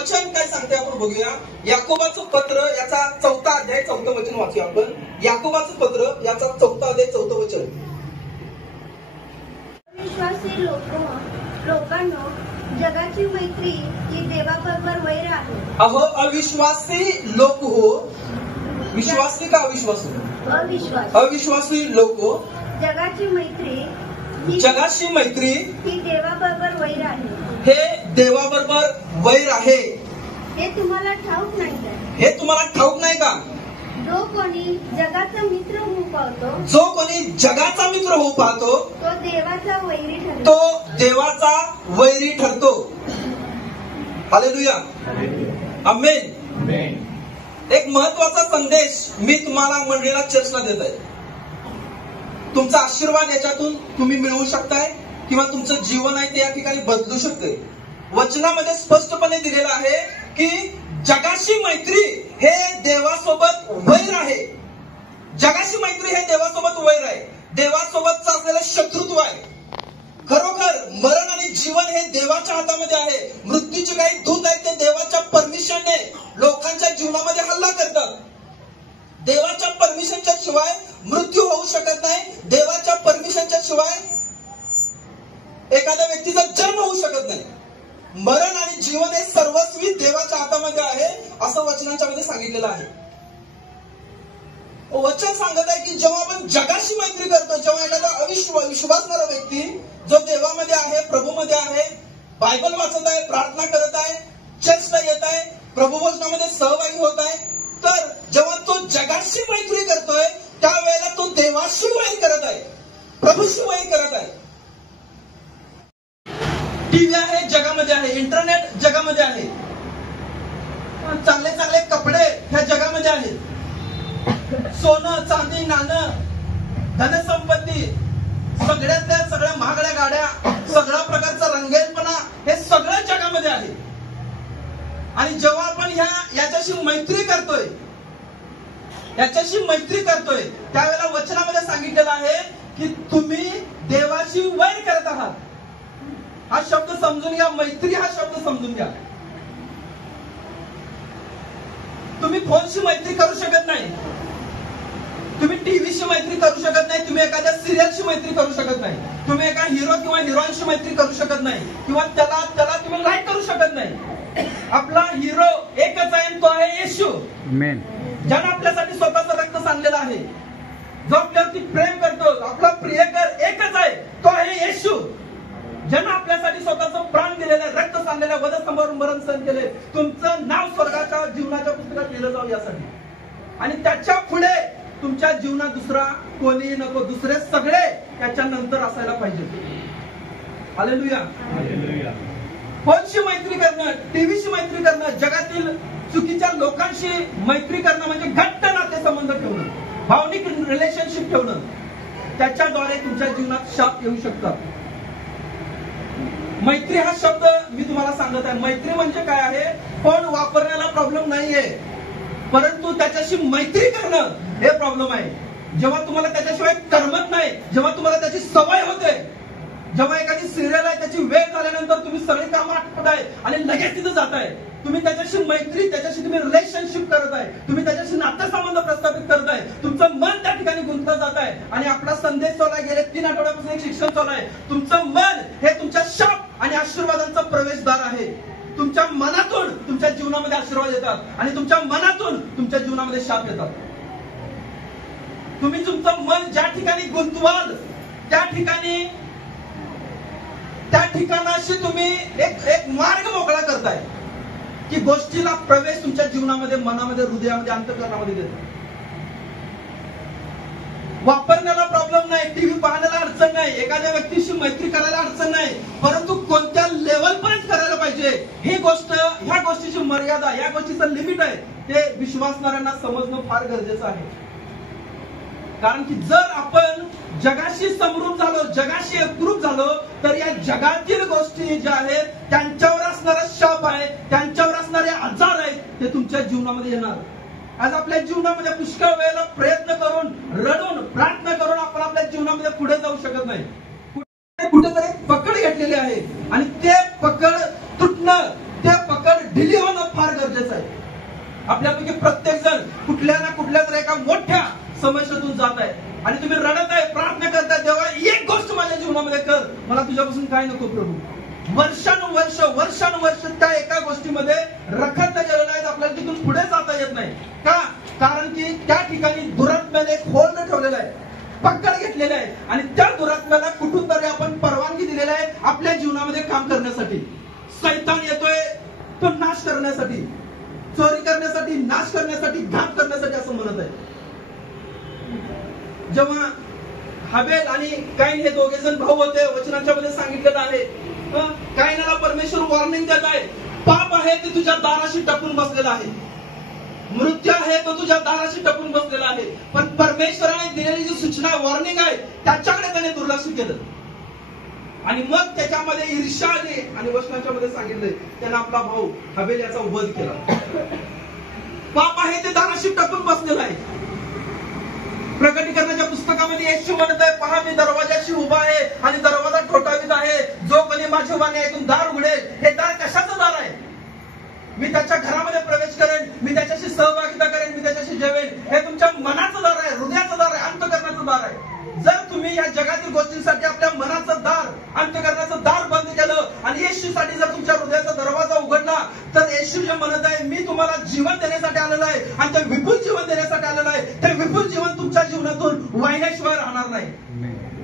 वचन काय सांगते आपण बघूया. याकोबाचं पत्र याचा 4था अध्याय 4थं वचन वाचूया आपण. याकोबाचं पत्र याचा 4था अध्याय 4थं वचन. विश्वासी लोकांनो, जगाची मैत्री ही देवाबरोबर वैर आहे. अहो अविश्वासी लोक हो, विश्वासी का अविश्वासी? अविश्वासी लोक जगाची मैत्री ही देवाबरोबर वैर आहे. हे देवाबरोबर वैर आहे. हे तुम्हाला ठाऊक नाही का? हे तुम्हाला ठाऊक नाही का? जो कोणी जगाचा मित्र होऊ पाहतो, जो कोणी जगाचा मित्र होऊ पाहतो तो देवाचा वैरी ठरतो. तो देवाचा वैरी ठरतो. हालेलुया, आमेन. एक महत्वाचा संदेश मी तुम्हाला मंडळीला चर्चला देत आहे. तुमचा आशीर्वाद याच्यातून तुम्ही मिळवू शकताय किंवा तुमचं जीवन आहे ते या ठिकाणी बदलू शकते. वचनामध्ये स्पष्टपणे दिलेलं आहे की जगाशी मैत्री हे देवासोबत वैर आहे. जगाशी मैत्री हे देवासोबत वैर आहे. देवासोबतचं असलेलं शत्रुत्व आहे. खरोखर मरण आणि जीवन हे देवाच्या हातामध्ये आहे. मृत्यूचे काही दूत आहेत ते देवाच्या परमिशनने लोकांच्या जीवनामध्ये हल्ला करतात. देवाच्या परमिशनच्या शिवाय मृत्यू होऊ शकत नाही. देवाच्या परमिशनच्या शिवाय एखाद्या व्यक्तीचा जन्म होऊ शकत नाही. मरण आणि जीवन हे सर्वस्वी देवाच्या हातामध्ये आहे असं वचनांच्या मध्ये सांगितलेलं आहे. वचन सांगत आहे की जेव्हा आपण जगाशी मैत्री करतो, जेव्हा एखादा विश्वासणारा व्यक्ती जो देवामध्ये आहे, प्रभूमध्ये आहे, बायबल वाचत आहे, प्रार्थना करत आहे, चर्चला येत आहे, प्रभुवचनामध्ये सहभागी होत आहे, तर जेव्हा तो जगाशी मैत्री करतोय त्यावेळेला तो देवाशी वैर करत आहे, प्रभूशी वैर करत आहे. टीव्ही आहे जगामध्ये आहे, इंटरनेट जगामध्ये आहे, चांगले चांगले कपडे ह्या जगामध्ये आहेत, सोनं चांदी नाणं धनसंपत्ती सगळ्यातल्या सगळ्या महागड्या गाड्या सगळ्या प्रकारचा रंगेलपणा हे सगळं जगामध्ये आहे. आणि जेव्हा आपण याच्याशी मैत्री करतोय त्यावेळेला वचनामध्ये सांगितलेलं आहे की तुम्ही देवाशी वैर करत आहात. हा शब्द समजून घ्या, मैत्री हा शब्द समजून घ्या. तुम्ही फोनशी मैत्री करू शकत नाही, तुम्ही टीव्हीशी मैत्री करू शकत नाही, तुम्ही एखाद्या सिरियलशी मैत्री करू शकत नाही, तुम्ही एका हिरो किंवा हिरोईनशी मैत्री करू शकत नाही, किंवा त्याला तुम्ही लाईक करू शकत नाही. आपला हिरो एकच आहे, तो आहे येशू. ज्यानं आपल्यासाठी स्वतःचं रक्त सांडलेलं आहे, जो आपल्यावरती प्रेम करतो, आपला प्रियकर एकच आहे, तो आहे येशू. ज्यानं आपल्यासाठी स्वतःचं प्राण दिलेलं आहे, रक्त सांडलेलं, वधस्तंभावरून मरण सहन केले. तुमचं नाव स्वर्गाच्या जीवनाच्या पुस्तकात लिहिलं जाऊ यासाठी. आणि त्याच्या पुढे तुमच्या जीवनात दुसरा कोणी नको, दुसरे सगळे त्याच्यानंतर असायला पाहिजे. हालेलुया. फोनशी मैत्री करणं, टीव्हीशी मैत्री करणं, जगातील चुकीच्या लोकांशी मैत्री करणं म्हणजे घट्ट नातेसंबंध ठेवणं, भावनिक रिलेशनशिप ठेवणं. त्याच्याद्वारे तुमच्या जीवनात शाप येऊ शकतात. मैत्री हा शब्द मी तुम्हाला सांगत आहे. मैत्री म्हणजे काय आहे? फोन वापरण्याला प्रॉब्लेम नाहीये, परंतु त्याच्याशी मैत्री करणं हे प्रॉब्लेम आहे. जेव्हा तुम्हाला त्याच्याशिवाय करमत नाही, जेव्हा तुम्हाला त्याची सवय होते, जेव्हा एखादी सिरियल आहे त्याची वेळ झाल्यानंतर तुम्ही सगळी कामं आटपताय आणि लगेच तिथं जाताय, तुम्ही त्याच्याशी मैत्री, त्याच्याशी तुम्ही रिलेशनशिप करत आहे, तुम्ही त्याच्याशी नातेसंबंध प्रस्थापित करत आहे, तुमचं मन त्या ठिकाणी गुंतलं जात आहे. आणि आपला संदेश चालू आहे, गेले 3 आठवड्यापासून एक शिक्षण चालू आहे. तुमचं मन हे तुमच्या शाप आणि आशीर्वादांचा प्रवेशद्वार आहे. तुमच्या मनातून तुमच्या जीवनामध्ये आशीर्वाद येतात आणि तुमच्या मनातून तुमच्या जीवनामध्ये शाप येतात. तुम्ही तुमचं मन ज्या ठिकाणी गुंतवाल त्या ठिकाणाशी तुम्ही एक मार्ग मोकळा करताय की गोष्टीला प्रवेश तुमच्या जीवनामध्ये, मनामध्ये, हृदयामध्ये, अंतःकरणामध्ये देतो. वापरण्याला प्रॉब्लेम नाही, टीव्ही पाहण्याला अडचण नाही, एखाद्या व्यक्तीशी मैत्री करायला अडचण नाही, परंतु कोणत्या लेवल पर्यंत करायला पाहिजे ह्या गोष्टीची मर्यादा, या गोष्टीचं लिमिट आहे, ते विश्वासणाऱ्यांना समजणं फार गरजेचं आहे. कारण की जर आपण जगाशी समरूप झालो, जगाशी एकरूप झालो, तर या जगातील गोष्टी ज्या आहेत त्यांच्यावर असणारा शाप आहे, त्यांच्यावर असणारे आजार आहेत, ते तुमच्या जीवनामध्ये येणार. आज आपल्या जीवनामध्ये पुष्कळ वेळेला प्रयत्न करून, रडून, प्रार्थना करून आपण आपल्या जीवनामध्ये पुढे जाऊ शकत नाही. कुठेतरी पकड घेतलेली आहे आणि ते पकड तुटणं, ते पकड ढिली होणं फार गरजेचं आहे. आपल्यापैकी प्रत्येक जण कुठल्या ना कुठल्या तरी एका मोठ्या समस्येतून जात आहे आणि तुम्ही रडत आहे, प्रार्थना करताय, देवा एक गोष्ट माझ्या जीवनामध्ये कर, मला तुझ्यापासून काय नको प्रभू. वर्षानुवर्ष त्या एका गोष्टीमध्ये रखडलं गेलेलं आहे, आपल्याला तिथून पुढे जाता येत नाही. का? कारण की त्या ठिकाणी दुरात्म्याने एक होल्ड ठेवलेला आहे, पकड घेतलेला आहे आणि त्या दुरात्म्याला कुठून तरी आपण परवानगी दिलेली आहे आपल्या जीवनामध्ये काम करण्यासाठी. सैतान येतोय तो नाश करण्यासाठी, चोरी करण्यासाठी, नाश करण्यासाठी, घात करण्यासाठी असं म्हणत आहे. जेव्हा हाबेल आणि काईन हे दोघे जण भाऊ होते, वचनाच्या मध्ये सांगितलेलं आहे, काईनाला परमेश्वर वॉर्निंग देत आहे, पाप आहे ते तुझ्या दाराशी टपून बसलेला आहे, मृत्यू आहे तो तुझ्या दाराशी टपून बसलेला आहे. पण परमेश्वराने दिलेली जी सूचना, वॉर्निंग आहे, त्याच्याकडे त्याने दुर्लक्ष केलं आणि मग त्याच्यामध्ये ईर्ष्या आली आणि वचनाच्या मध्ये सांगितले त्याने आपला भाऊ हाबेल याचा वध केला. पाप आहे ते दाराशी टपून बसलेलं आहे. प्रकटीकरणाच्या पुस्तकामध्ये येशू म्हणत आहे, पहा मी दरवाजाशी उभा आहे आणि दरवाजा ठोठावीत आहे, जो कोणी माझ्या वाणी ऐकून दार उघडेल. हे दार कशाचं दार आहे? मी त्याच्या घरामध्ये प्रवेश करेन, मी त्याच्याशी सहभागिता करेन, मी त्याच्याशी जेवेन. हे तुमच्या मनाचं दार आहे, हृदयाचं दार आहे, अंतःकरणाचं दार आहे. जर तुम्ही या जगातील गोष्टींसाठी आपल्या मनाचं दार, अंतःकरणाचं दार बंद केलं आणि येशूसाठी जर तुमच्या हृदयाचा दरवाजा उघडला, तर येशू जे म्हणत आहे, मी तुम्हाला जीवन देण्यासाठी आलेलं आहे आणि ते विपुल जीवन देण्यासाठी आलेलं आहे. ते विपुल जीवन तुमच्या जीवनातून वाहिल्याशिवाय राहणार नाही.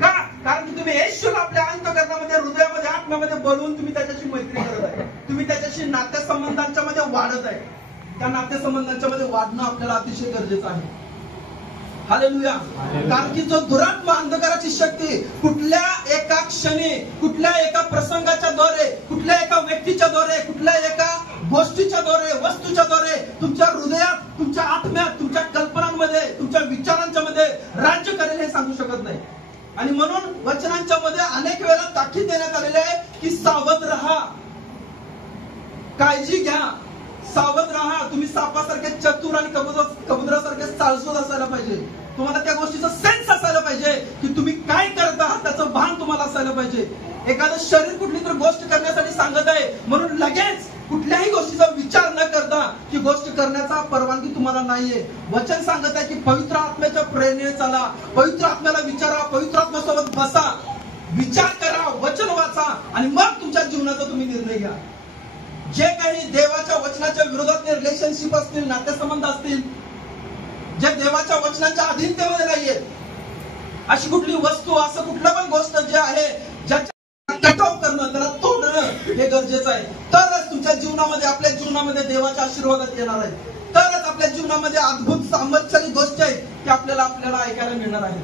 का? कारण की तुम्ही येशूला आपल्या अंतःकरणामध्ये, हृदयामध्ये, आत्म्यामध्ये बोलवून तुम्ही त्याच्याशी मैत्री करत आहे, तुम्ही त्याच्याशी नातेसंबंधांच्या मध्ये वाढत आहे. त्या नातेसंबंधांच्या मध्ये वाढणं आपल्याला अतिशय गरजेचं आहे. हालेलुया. कारण की जो दुरात्मा, अंधकाराची शक्ती कुठल्या एका क्षणी, कुठल्या एका प्रसंगाच्या द्वारे, कुठल्या एका व्यक्तीच्या द्वारे, कुठल्या एका गोष्टीच्या द्वारे, वस्तूच्या द्वारे तुमच्या हृदयात, तुमच्या आत्म्यात, तुमच्या कल्पनांमध्ये, तुमच्या विचारांच्या मध्ये राज्य करेल हे सांगू शकत नाही. आणि म्हणून वचनांच्या मध्ये अनेक वेळा ताकीद देण्यात आलेली आहे की सावध राहा, काळजी घ्या, सावध राहा. तुम्ही सापासारखे चतुर आणि कबुतरासारखे चालसूद असायला पाहिजे. तुम्हाला त्या गोष्टीचा सेन्स असायला पाहिजे की तुम्ही काय करत आहात, त्याचं भान तुम्हाला असायला पाहिजे. एखादं शरीर कुठली तर गोष्ट करण्यासाठी सांगत आहे म्हणून लगेच कुठल्याही गोष्टीचा विचार न करता ती गोष्ट करण्याचा परवानगी तुम्हाला नाहीये. वचन सांगत आहे की पवित्र आत्म्याच्या प्रेरणेने चाला, पवित्र आत्म्याला विचारा, पवित्र आत्म्यासोबत बसा, विचार करा, वचन वाचा आणि मग तुमच्या जीवनाचा तुम्ही निर्णय घ्या. जे काही देवाच्या वचनाच्या विरोधातले रिलेशनशिप असतील, नातेसंबंध असतील, जे देवाच्या वचनाच्या अधीनतेमध्ये नाहीये, अशी कुठली वस्तू, असं कुठलं पण गोष्ट जे आहे ज्याच्या कट ऑफ करणं, त्याला तोडणं हे गरजेचं आहे. तरच तुमच्या जीवनामध्ये, आपल्या जीवनामध्ये देवाच्या आशीर्वादात येणार आहे. तरच आपल्या जीवनामध्ये अद्भुत सामर्थ्यशाली गोष्टी आहेत की आपल्याला ऐकायला मिळणार आहे.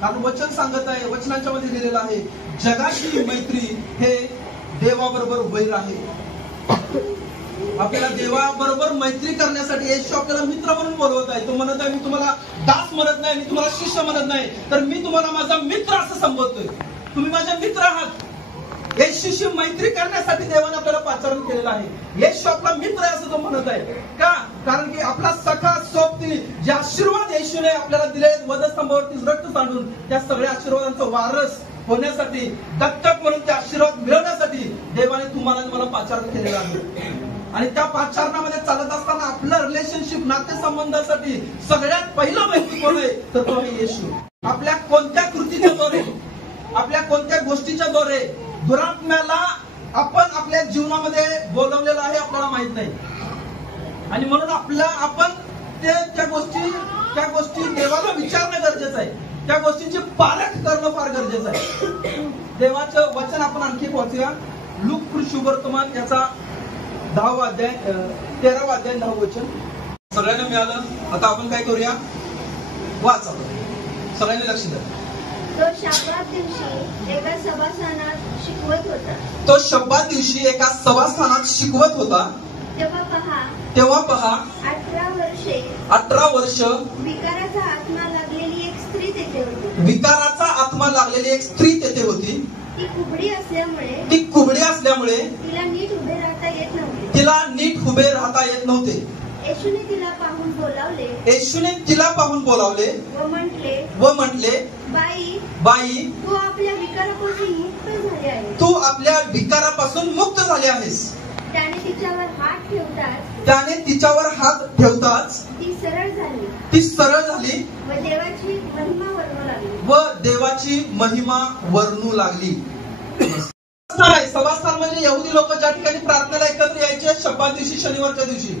कारण वचन सांगत आहे, वचनाच्या मध्ये लिहिलेलं आहे, जगाशी मैत्री हे देवाबरोबर वैर आहे. आपल्याला देवाबरोबर मैत्री करण्यासाठी येशू आपल्याला मित्र म्हणून बोलवत आहे. तो म्हणत आहे, मी तुम्हाला दास म्हणत नाही, मी तुम्हाला शिष्य म्हणत नाही, तर मी तुम्हाला माझा मित्र असं संबोधतोय. तुम्ही माझे मित्र आहात. येशूशी मैत्री करण्यासाठी देवाने आपल्याला पाचारण केलेलं आहे. येशू आपला मित्र आहे असं तो म्हणत आहे. का? कारण की आपला सखा, सोबती, जे आशीर्वाद येशूने आपल्याला दिले, वधस्तंभावरती रक्त सांडून त्या सगळ्या आशीर्वादांचा वारस होण्यासाठी, दत्तक म्हणून ते आशीर्वाद मिळवण्यासाठी देवाने तुम्हाला मला पाचारण केलेलं आहे. आणि त्या पाचारणामध्ये चालत असताना आपलं रिलेशनशिप, नातेसंबंधासाठी सगळ्यात पहिला व्यक्ती कोण आहे तर तो आहे येशू. आपल्या कोणत्या कृतीच्या द्वारे, आपल्या कोणत्या गोष्टीच्या द्वारे दुरात्म्याला आपण आपल्या जीवनामध्ये बोलवलेलं आहे आपल्याला माहित नाही. आणि म्हणून आपण त्या गोष्टी देवाला विचारणं गरजेचं आहे. त्या गोष्टींची पारख करणं फार गरजेचं आहे. देवाचं वचन आपण आणखी वाचूया. लूक शुभवर्तमान याचा 10वा अध्याय, 13वा अध्याय, 10व वचन. सगळ्यांना मिळालं. आता आपण काय करूया, वाचा, सगळ्यांनी लक्ष द्या. तो शब्बात दिवशी एका सभास्थानात शिकवत होता. तो शब्बात दिवशी एका सभास्थानात शिकवत होता. तेव्हा पहा 18 वर्ष विकाराचा आत्मा लागलेली एक स्त्री तेथे होती. विकाराचा आत्मा लागलेली एक स्त्री तेथे होती. ती कुबडी असल्यामुळे तिला नीट उभे राहता येत नव्हते. येशूने तिला पाहून बोलावले व म्हटले, बाई, तू आपल्या विकारापासून मुक्त झाली आहेस. त्याने तिच्यावर हात ठेवताच त्याने तिच्यावर हात ठेवताच ती सरळ झाली व देवाची महिमा वर्णू लागली. सभास्थान म्हणजे यहुदी लोक ज्या ठिकाणी प्रार्थनेला एकत्र यायचे शब्दाच्या दिवशी, शनिवारच्या दिवशी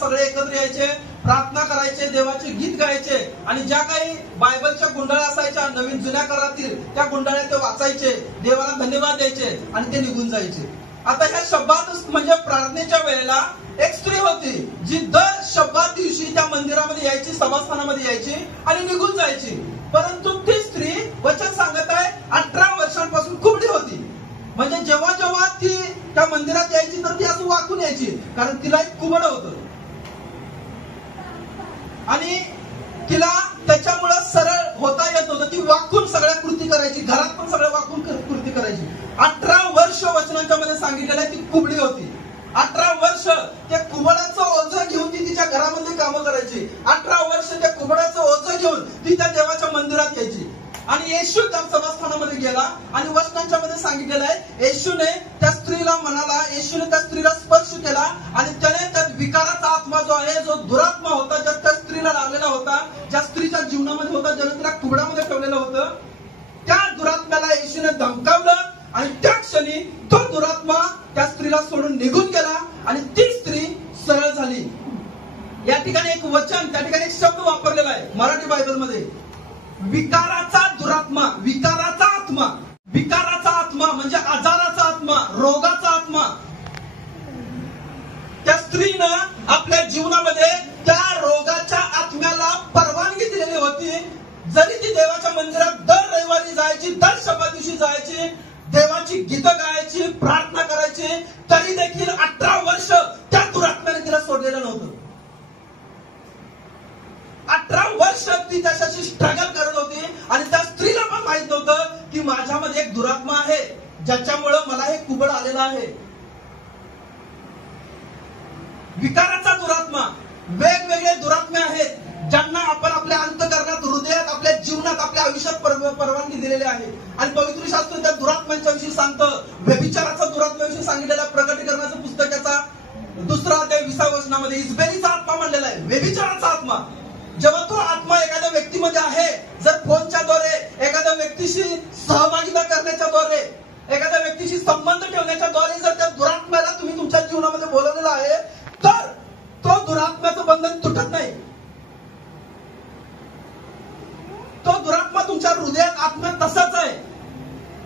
सगळे एकत्र यायचे, प्रार्थना करायचे, देवाचे गीत गायचे आणि ज्या काही बायबलच्या गुंडाळ्या असायच्या नवीन जुन्या काळातील त्या गुंडाळ्या ते वाचायचे, देवाला धन्यवाद द्यायचे आणि ते निघून जायचे. आता ह्या शब्दात म्हणजे प्रार्थनेच्या वेळेला एक स्त्री होती जी दर शब्दात दिवशी त्या मंदिरामध्ये यायची, सभास्थानामध्ये यायची आणि निघून जायची. परंतु ती स्त्री वचन सांगत आहे 18 वर्षांपासून कुबडी होती. म्हणजे जेव्हा जेव्हा ती त्या मंदिरात यायची तर ती असं वाकून यायची, कारण तिला एक कुबड होतं आणि तिला त्याच्यामुळं सरळ होता येत होतं. ती वाकून सगळ्या कृती करायची, घरात पण सगळं वाकून कृती करायची. 18 वर्ष वचनांच्या मध्ये सांगितलेलं आहे ती कुबडी होती. 18 वर्ष त्या कुबडाचं ओझं घेऊन ती तिच्या घरामध्ये कामं करायची. 18 वर्ष त्या कुबडाचं ओझं घेऊन ती त्या देवाच्या मंदिरात यायची. आणि येशू त्या सभास्थानामध्ये गेला आणि वचनांच्या मध्ये सांगितलेलं आहे येशूने त्या स्त्रीला म्हणाला, येशूने त्या स्त्रीला स्पर्श केला आणि त्याने त्या विकाराचा आत्मा जो आहे, जो दुरात्मा होता, ज्या त्या स्त्रीला लागलेला होता, ज्या स्त्रीच्या जीवनामध्ये होता, ज्याने तिला कुबडामध्ये ठेवलेलं होतं, त्या दुरात्म्याला येशूने धमकावलं आणि त्या क्षणी तो दुरात्मा त्या स्त्रीला सोडून निघून गेला आणि ती स्त्री सरळ झाली. या ठिकाणी एक वचन, त्या ठिकाणी एक शब्द वापरलेला आहे मराठी बायबलमध्ये, विकाराचा दुरात्मा, विकाराचा आत्मा. विकाराचा आत्मा म्हणजे आजाराचा आत्मा, रोगाचा आत्मा. त्या स्त्रीनं आपल्या जीवनामध्ये त्या रोगाच्या आत्म्याला परवानगी दिलेली होती. जरी ती देवाच्या मंदिरात दर रविवारी जायची, दर शब्दा दिवशी जायची, देवाची गीतं गायची, प्रार्थना करायची, तरी देखील 18 वर्ष त्या दुरात्म्याने तिला सोडलेलं नव्हतं. 18 वर्ष ती त्याच्याशी स्ट्रगल करत होती आणि त्या स्त्रीला पण माहित नव्हतं की माझ्यामध्ये एक दुरात्मा आहे ज्याच्यामुळे मला हे कुबड आलेलं आहे. विकाराचा दुरात्मा, वेगवेगळे दुरात्मे आहेत ज्यांना आपण आपल्या अंतःकरणात, हृदयात, आपल्या जीवनात, आपल्या आयुष्यात परवानगी दिलेली आहे. आणि पवित्र शास्त्र त्या दुरात्म्यांच्या विषयी सांगतं. व्यभिचाराचा दुरात्म्याविषयी सांगितलेला प्रकटीकरणाच्या पुस्तकाचा 2 अध्याय 20 वचनामध्ये इजबेलीचा आत्मा म्हणलेला आहे, व्यभिचाराचा आत्मा. जेव्हा तो आत्मा एखाद्या व्यक्तीमध्ये आहे, जर फोनच्या द्वारे एखाद्या व्यक्तीशी सहभागिता करण्याच्या द्वारे, एखाद्या व्यक्तीशी संबंध ठेवण्याच्या द्वारे जर त्या दुरात्म्याला तुम्ही तुमच्या जीवनामध्ये बोलवलेलं आहे, तर तो दुरात्म्याचं बंधन तुटत नाही. तो दुरात्मा तुमच्या हृदयात, आत्म्यात तसाच आहे.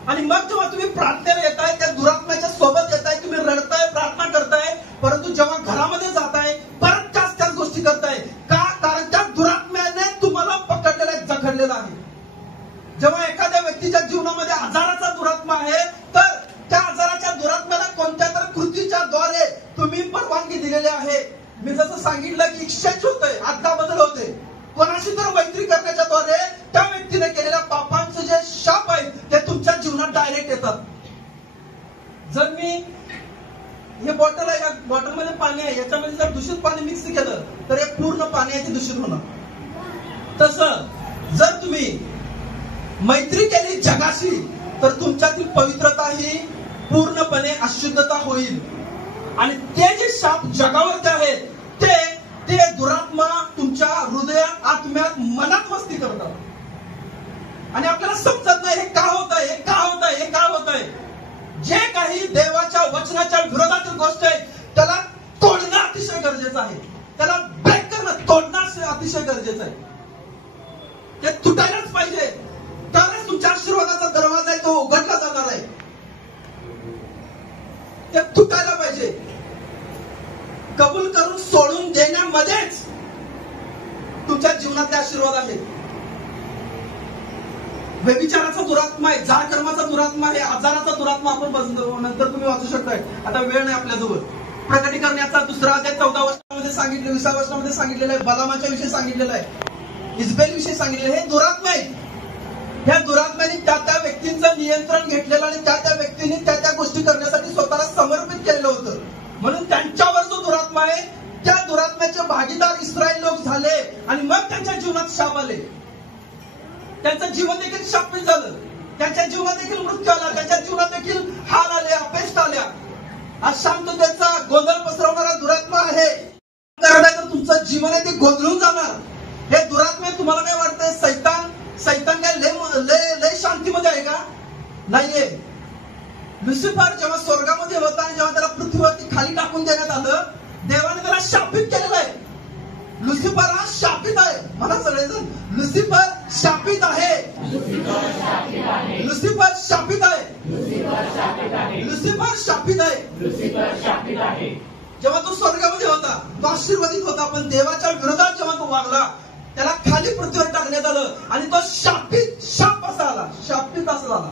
आणि मग जेव्हा तुम्ही प्रार्थनेला येताय, त्या दुरात्म्याच्या सोबत येताय, तुम्ही रडताय, प्रार्थना करताय, परंतु जेव्हा घरामध्ये जाताय परत त्याच गोष्टी करताय. का? कारण त्या दुरात्म्याने तुम्हाला पकडलेला, जखडलेला आहे. जेव्हा एखाद्या व्यक्तीच्या जीवनामध्ये आजाराचा दुरात्मा आहे, तर त्या आजाराच्या दुरात्म्याला कोणत्या तर कृतीच्या द्वारे तुम्ही परवानगी दिलेली आहे. मी जसं सांगितलं की एक्सचेंज होतंय, आत्ता बदल होते. कोणाशी तर मैत्री करण्याच्या द्वारे त्या व्यक्तीने केलेल्या पापांचे जे शाप आहेत ते तुमच्या जीवनात डायरेक्ट येतात. जर मी हे बॉटल आहे, या बॉटलमध्ये पाणी आहे, याच्यामध्ये जर दूषित पाणी मिक्स केलं तर हे पूर्ण पाणी आहे ते दूषित होणार. तसं जर तुम्ही मैत्री केली जगाशी तर तुमच्यातील पवित्रता ही पूर्णपणे अशुद्धता होईल. आणि ते जे शाप जगावरचे आहेत ते दुरात्मा तुमच्या हृदयात, आत्म्यात, मनात वस्ती करतात. आणि आपल्याला समजत नाही हे का होत आहे, हे का होत आहे, हे का होत आहे. जे काही देवाच्या वचनाच्या विरोधातील गोष्ट आहे त्याला तोडणं अतिशय गरजेचं आहे. त्याला ब्रेक करणं, तोडणं अतिशय गरजेचं आहे. ते तुटायलाच पाहिजे, तरच तुमच्या आशीर्वादाचा दरवाजा आहे तो उघडला जाणार आहे. ते तुटायला पाहिजे. कबूल करून सोडून देण्यामध्येच तुमच्या जीवनातले आशीर्वाद आहेत. व्यभिचाराचा दुरात्मा आहे, जाळकर्माचा दुरात्मा आहे, आजाराचा दुरात्मा आपण नंतर तुम्ही वाचू शकताय. आता वेळ नाही आपल्याजवळ. प्रकटीकरणाचा 2 अध्याय 14 वचनामध्ये सांगितलं, 20 वचनामध्ये सांगितलेलं आहे, बलामाच्या विषयी सांगितलेलं आहे, इजबेल विषयी सांगितलेलं आहे. हे दुरात्मा आहे. ह्या दुरात्म्याने त्या व्यक्तींचं नियंत्रण घेतलेलं आणि त्या व्यक्तीने त्या गोष्टी करण्यासाठी स्वतःला समर्पित केलेलं होतं. म्हणून त्यांच्यावर जो दुरात्मा आहे त्या दुरात्म्याचे भागीदार इस्रायल लोक झाले आणि मग त्यांच्या जीवनात शाप आले. त्यांचं जीवन देखील शापित झालं, त्यांच्या जीवनात देखील मृत्यू आला, त्यांच्या जीवनात देखील हाल आले, अपेष्ट आल्या, अशांततेचा लुसिफर जेव्हा स्वर्गामध्ये होता आणि जेव्हा त्याला पृथ्वीवरती खाली टाकून देण्यात आलं, देवाने त्याला शापित केलेलं आहे. लुसिफर हा शापित आहे. मला सगळेजण लुसिफर शापित आहे. लुसिफर शापित आहे. लुसिफर शापित आहे. जेव्हा तो स्वर्गामध्ये होता तो आशीर्वादित होता, पण देवाच्या विरोधात जेव्हा तो वागला त्याला खाली पृथ्वीवर टाकण्यात आलं आणि तो शाप असा आला, शापित असा झाला.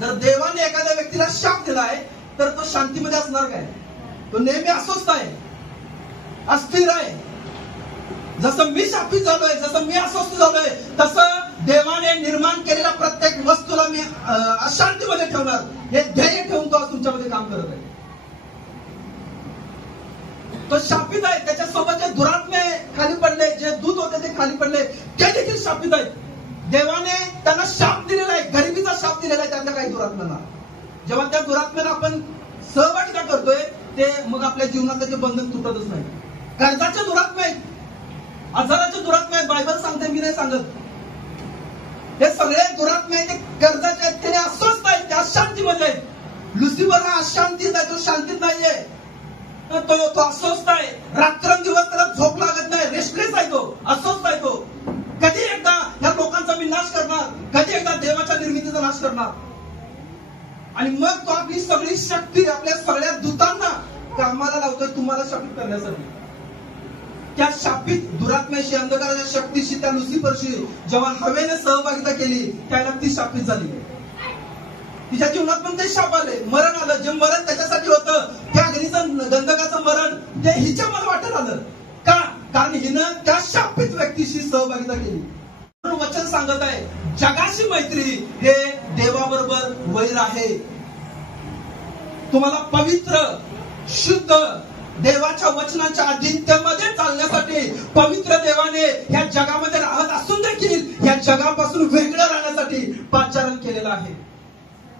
जर देवाने एखाद्या व्यक्तीला शाप दिलाय तर तो शांतीमध्ये असणार काय? तो नेहमी अस्वस्थ आहे, अस्थिर आहे. जसं मी शापित झालोय, जसं मी अस्वस्थ झालोय, तसं देवाने निर्माण केलेल्या प्रत्येक वस्तूला मी अशांतीमध्ये ठेवणार, हे ध्येय ठेवून तो तुमच्यामध्ये काम करत आहे. तो शापित आहे. त्याच्यासोबत जे दुरात्मे खाली पडले, जे दूत होते ते खाली पडले, ते देखील शापित आहेत. देवाने त्यांना शाप दिलेला आहे, गरिबीचा शाप दिलेला आहे त्यांना काही दुरात्म्यांना. जेव्हा त्या दुरात्म्यांना आपण सहभागिता करतोय ते मग आपल्या जीवनातलं ते बंधन तुटतच नाही. कर्जाचे दुरात्मे आहेत, आजाराचे दुरात्मे आहेत. बायबल सांगते, मी नाही सांगत. हे सगळे दुरात्मे आहेत, ते कर्जाचे आहेत, ते अस्वस्थ आहेत, ते अशांतीमध्ये आहेत. लुसिफर हा अशांतीत आहे, तो शांतीत नाहीये. तो अस्वस्थ आहे. रात्रंदिवस त्याला झोप लागत नाही, रेस्टलेस आहे, तो अस्वस्थ आहे. तो कधी एकदा या लोकांचा मी नाश करणार, कधी एकदा देवाच्या निर्मितीचा नाश करणार. आणि मग तो आपली सगळी शक्ती आपल्या सगळ्या दूतांना कामाला लावतोय तुम्हाला शापित करण्यासाठी. त्या शापित दुरात्म्याशी, अंधकाराच्या शक्तीशी, त्या लुसिफरशी जेव्हा हवेने सहभागिता केली त्याला ती शापित झाली. तिच्या जीवनात पण ते शाप आले, मरण आलं. जे मरण त्याच्यासाठी होतं, त्या अग्नीचं गंधकाचं मरण, ते हिच्या मला वाटत आलं. का? कारण हिनं त्या शापित व्यक्तीशी सहभागिता केली. वचन सांगत आहे, जगाशी मैत्री हे देवाबरोबर वैर आहे. तुम्हाला पवित्र, शुद्ध देवाच्या वचनाच्या अधीनतेमध्ये चालण्यासाठी पवित्र देवाने या जगामध्ये राहत असून देखील या जगापासून वेगळं राहण्यासाठी पाचारण केलेलं आहे.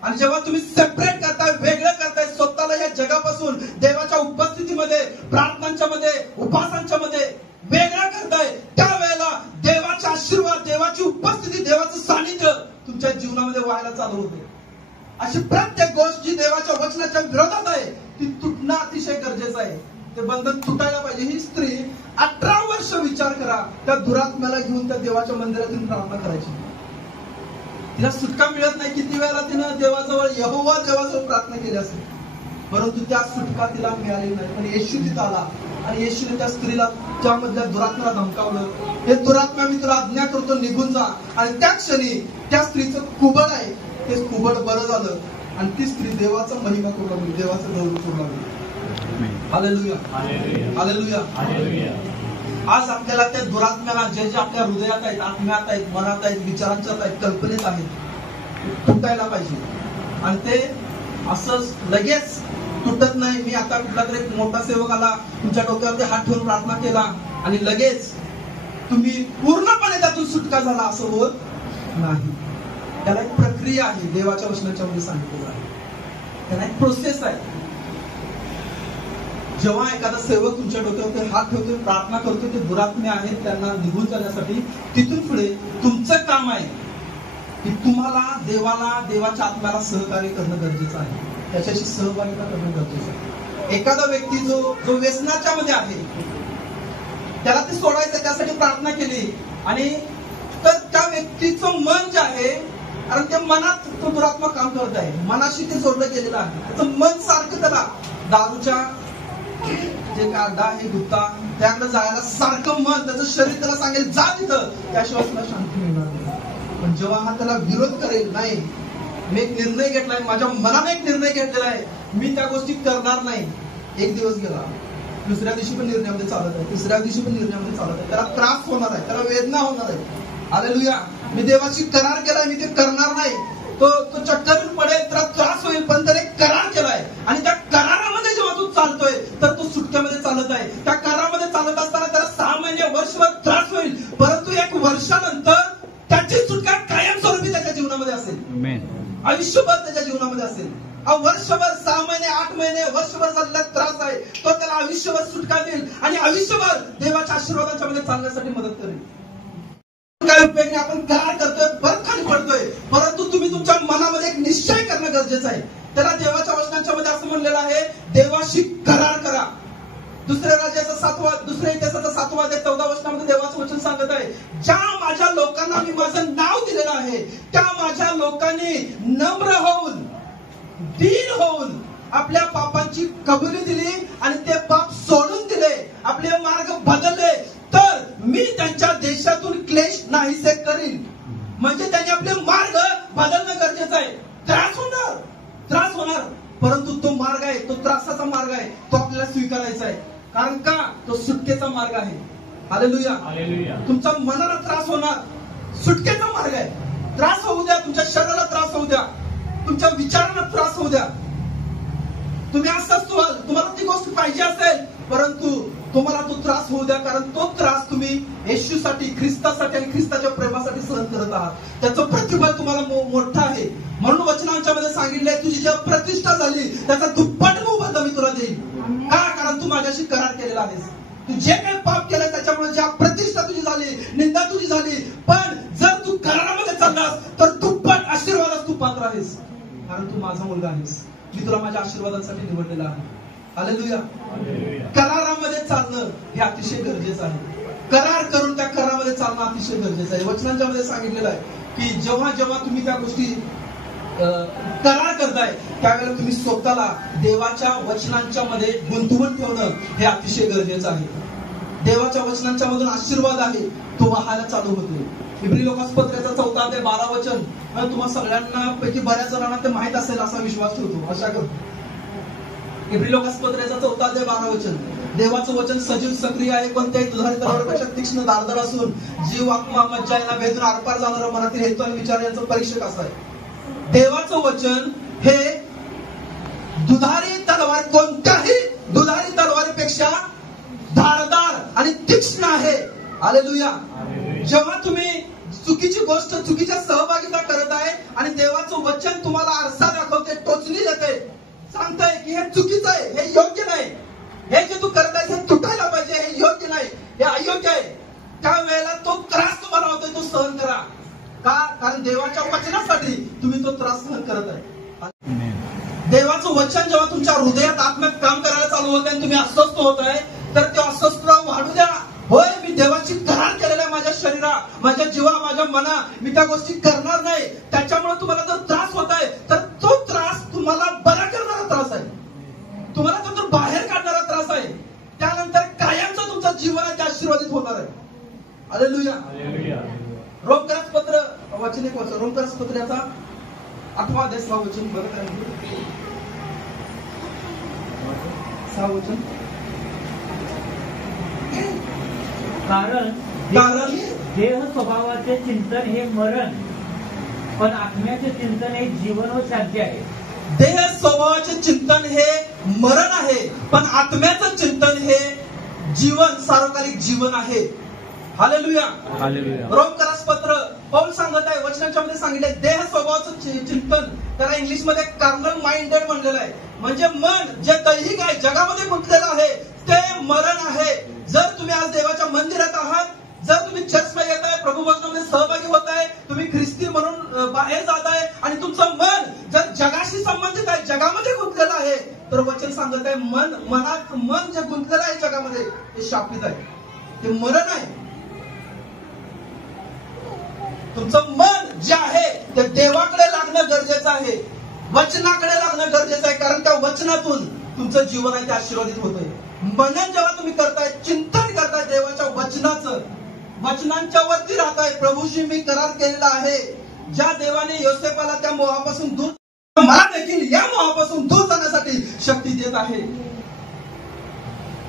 आणि जेव्हा तुम्ही सेपरेट करताय, वेगळं करताय स्वतःला या जगापासून, देवाच्या उपस्थितीमध्ये, प्रार्थनांच्या मध्ये, उपासांच्या मध्ये वेगळं करताय, त्यावेळेला देवाचा आशीर्वाद, देवाची उपस्थिती, देवाचं सानिध्य तुमच्या जीवनामध्ये व्हायला चालू होते. अशी प्रत्येक गोष्ट जी देवाच्या वचनाच्या विरोधात आहे ती तुटणं अतिशय गरजेचं आहे. ते बंधन तुटायला पाहिजे. ही स्त्री 18 वर्ष विचार करा, त्या दुरात्म्याला घेऊन त्या देवाच्या मंदिरातून प्रार्थना करायची. तिला सुटका मिळत नाही. किती वेळेला तिनं देवाजवळ, यहोवा देवाजवळ प्रार्थना केली असेल, परंतु त्या सुटका तिला मिळाली नाही. पण येशू तिथं आला आणि येशूने त्या स्त्रीला, त्यामधल्या दुरात्म्याला धमकावलं, हे दुरात्मा मी तुला आज्ञा करतो, निघून जा. आणि त्या क्षणी त्या स्त्रीचं कुबड आहे, ते कुबड बरं झालं आणि ती स्त्री देवाचा महिमा करू लागली, देवाचं गौरव करू लागली. Hallelujah, hallelujah, hallelujah. आज आपल्याला त्या दुरात्म्याला, जे जे आपल्या हृदयात आहेत, आत्म्यात आहेत, मनात आहेत, विचारांच्यात आहेत, कल्पनेत आहेत, तुटायला पाहिजे. आणि ते असंच लगेच तुटत नाही. मी आता कुठला तरी एक मोठा सेवक आला, तुमच्या डोक्यावरती हात ठेवून प्रार्थना केला आणि लगेच तुम्ही पूर्णपणे त्यातून सुटका झाला, असं होत नाही. त्याला एक प्रक्रिया आहे, देवाच्या वचनाच्या मध्ये सांगितलेलं आहे. त्याला एक प्रोसेस आहे. जेव्हा एखादा सेवक तुमच्या डोक्यावरती हात ठेवतोय, प्रार्थना करतोय, ते दुरात्मे आहेत त्यांना निघून जाण्यासाठी, तिथून पुढे तुमचं काम आहे की तुम्हाला देवाला, देवाच्या आत्म्याला सहकार्य करणं गरजेचं आहे, त्याच्याशी सहभागिता करणं गरजेचं आहे. एखादा व्यक्ती जो व्यसनाच्या मध्ये आहे त्याला ते सोडायचं, त्यासाठी प्रार्थना केली आणि तर त्या व्यक्तीचं मन जे आहे, कारण त्या मनात तो दुरात्मा काम करत आहे, मनाशी ते जोडलं गेलेलं आहे. त्याचं मन सारखं त्याला दारूच्या जे काढा आहे, गुत्ता, त्याकडे जायला सारखं मन, त्याचं शरीर त्याला सांगेल जा तिथं, त्याशिवाय तुला शांती मिळणार नाही. पण जेव्हा हा त्याला विरोध करेल, नाही मी एक निर्णय घेतलाय, माझ्या मनाने एक निर्णय घेतलेला आहे, मी त्या गोष्टी करणार नाही. एक दिवस गेला, दुसऱ्या दिवशी पण निर्णयामध्ये चालत आहे, तिसऱ्या दिवशी पण निर्णयामध्ये चालत आहे. त्याला त्रास होणार आहे, त्याला वेदना होणार आहे. हालेलुया. मी देवाची करार केलाय, मी ते करणार नाही. तो चक्करून पडेल, त्याला त्रास होईल, पण त्याने करार केलाय आणि त्या करारामध्ये जेव्हा तू चालतोय तर तो सुटक्यामध्ये चालत आहे. त्या करारामध्ये चालत असताना त्याला 6 महिने, वर्षभर त्रास होईल, परंतु 1 वर्षानंतर त्याची सुटका कायमस्वरूपी त्याच्या जीवनामध्ये असेल, आयुष्यभर त्याच्या जीवनामध्ये असेल. वर्षभर, 6 महिने, 8 महिने, वर्षभर झालेला त्रास आहे, तो त्याला आयुष्यभर सुटका देईल आणि आयुष्यभर देवाच्या आशीर्वादाच्या मध्ये चालण्यासाठी मदत करेल. काय उपयोग नाही, आपण करार करतोय, परत खाली पडतोय, परंतु तुम्ही तुमच्या मनामध्ये एक निश्चय करणं गरजेचं आहे त्याला देवाच्या वचनांच्या मध्ये असं म्हणलेलं आहे, देवाशी करार करा. दुसऱ्या इतिहासाचा 7वा अध्याय 14 वचनामध्ये देवाचं वचन सांगत आहे, ज्या माझ्या लोकांना मी माझं नाव दिलेलं आहे त्या माझ्या लोकांनी नम्र होऊन, दीन होऊन आपल्या पापांची कबुली दिली आणि ते पाप सोडून दिले, आपले मार्ग बदलले, तर मी त्यांच्या देशातून क्लेश नाहीसे करीन. म्हणजे त्यांनी आपले मार्ग बदलणं गरजेचं आहे. त्रास होणार, परंतु तो मार्ग आहे, तो त्रासाचा मार्ग आहे, तो आपल्याला स्वीकारायचा आहे. कारण का? तो सुटकेचा मार्ग आहे. हालेलुया. तुमचा मनाला त्रास होणार, सुटकेचा मार्ग आहे. त्रास होऊ द्या, तुमच्या शरीराला त्रास होऊ द्या, तुमच्या विचारांना त्रास होऊ द्या. तुम्ही असंच तुम्हाला ती गोष्ट पाहिजे असेल, परंतु तुम्हाला तो त्रास होऊ द्या, कारण तो त्रास तुम्ही येशूसाठी, ख्रिस्तासाठी आणि ख्रिस्ताच्या प्रेमासाठी सहन करत आहात. त्याचं प्रतिफल तुम्हाला मोठं आहे. म्हणून वचनांच्या मध्ये सांगितलंय, तुझी जेव्हा प्रतिष्ठा झाली त्याचा दुप्पट मोबदला मी तुला देईन. का? कारण तू माझ्याशी करार केलेला आहेस. तू जे काही पाप केलं त्याच्यामुळे ज्या प्रतिष्ठा तुझी झाली, निंदा तुझी झाली, पण जर तू करारामध्ये चाललास तर दुप्पट आशीर्वादास तू पात्र आहेस. कारण तू माझा मुलगा आहेस, मी तुला माझ्या आशीर्वादासाठी निवडलेला आहे. हालेलुया. करारामध्ये चालणं हे अतिशय गरजेचं आहे. करार करून त्या करारामध्ये चालणं अतिशय गरजेचं आहे. वचनांच्या मध्ये सांगितलेलं आहे की जेव्हा जेव्हा तुम्ही त्या गोष्टी करार करताय त्यावेळेला तुम्ही स्वतःला देवाच्या वचनांच्या मध्ये गुंतवून ठेवणं हे अतिशय गरजेचं आहे. देवाच्या वचनांच्या मधून आशीर्वाद आहे तो वाहायला चालू होतो. इब्री लोकांपत्राचा 4 अध्याय 12 वचन तुम्हाला सगळ्यांना पैकी बऱ्याच जणांना ते माहित असेल असा विश्वास ठेवतो. अशा करतो. इब्री लोकांपत्राचा 4 अध्याय 12 वचन, देवाचं वचन सजीव सक्रिय आहे, कोणत्याही दुधारी तलवारीपेक्षा तीक्ष्ण धारदार असून जीव, आत्मा, मज्जा यांना भेदून आरपार जाणारा मनातील हेतू आणि विचार यांचं परीक्षक असं आहे. देवाचं वचन हे दुधारी तलवार, कोणत्याही दुधारी तलवारीपेक्षा धारदार आणि तीक्ष्ण आहे. हालेलुया. जेव्हा तुम्ही चुकीची गोष्ट, चुकीच्या सहभागिता करत आहे आणि देवाचं वचन तुम्हाला आरसा दाखवते, टोचणी देते, सांगताय की हे चुकीचं आहे, हे योग्य नाही, हे जे तू करत आहेस हे तुटायला पाहिजे, हे योग्य नाही, हे अयोग्य आहे, त्यावेळेला तो त्रास तुम्हाला होतोय, तो सहन करा. का? कारण देवाच्या वचनासाठी तुम्ही तो त्रास सहन करत आहे. देवाचं वचन जेव्हा तुमच्या हृदयात, आत्म्यात काम करायला चालू होत आणि तुम्ही अस्वस्थ होत आहे, तर ते अस्वस्थता वाढू द्या. होय, मी देवाची करार केलेला, माझ्या शरीरा, माझ्या जीवा, माझ्या मना, मी त्या गोष्टी करणार नाही. त्याच्यामुळे तुम्हाला जर त्रास होत आहे तर तो त्रास तुम्हाला बरा करणारा त्रास आहे, तुम्हाला तो बाहेर काढणारा त्रास आहे. त्यानंतर कायमचं तुमचं जीवन ते आशीर्वादित होणार आहे. हालेलुया. रोमकरास पत्र वचन 1 वाचा. रोमकरास पत्र याचा 8वा अध्याय 6 वचन. बरं काय 6 वचन. कारण देह स्वभावाचे चिंतन हे मरण, पण आत्म्याचे चिंतन हे जीवन व शांती आहे. देह स्वभावाचे चिंतन हे मरण आहे, पण आत्म्याचं चिंतन हे जीवन, सार्वकालिक जीवन आहे. हालेलुया. रोमकरास पत्र पौल सांगत आहे, वचनाच्या मध्ये सांगितलंय, देह स्वभावाचं चिंतन, त्याला इंग्लिश मध्ये कार्नल माइंडेड म्हणलेलं आहे. म्हणजे मन जे दैहिक आहे, जगामध्ये गुंतलेलं आहे, ते मरण आहे. जर तुम्ही आज देवाच्या मंदिरात आहात, जर तुम्ही चर्चमध्ये येत आहे, प्रभू वचनामध्ये सहभागी होत आहे, तुम्ही ख्रिस्ती म्हणून बाहेर जात आहे आणि तुमचं मन जर जगाशी संबंधित आहे, जगामध्ये गुंतलेलं आहे, तर वचन सांगत आहे मन जे गुंतलेलं आहे जगामध्ये ते शापित आहे, ते मरण आहे. तुमचं मन जे आहे ते देवाकडे लागणं गरजेचं आहे, वचनाकडे लागणं गरजेचं आहे. कारण त्या वचनातून तुमचं जीवन आहे ते आशीर्वादित होतंय. मनन जेव्हा तुम्ही करताय, चिंतन करताय देवाच्या वचनाचं, वचनांच्या वरती राहताय. प्रभूशी मी करार केलेला आहे. ज्या देवाने योसेफाला त्या मोहापासून दूर, मला देखील या मोहापासून दूर जाण्यासाठी शक्ती देत आहे.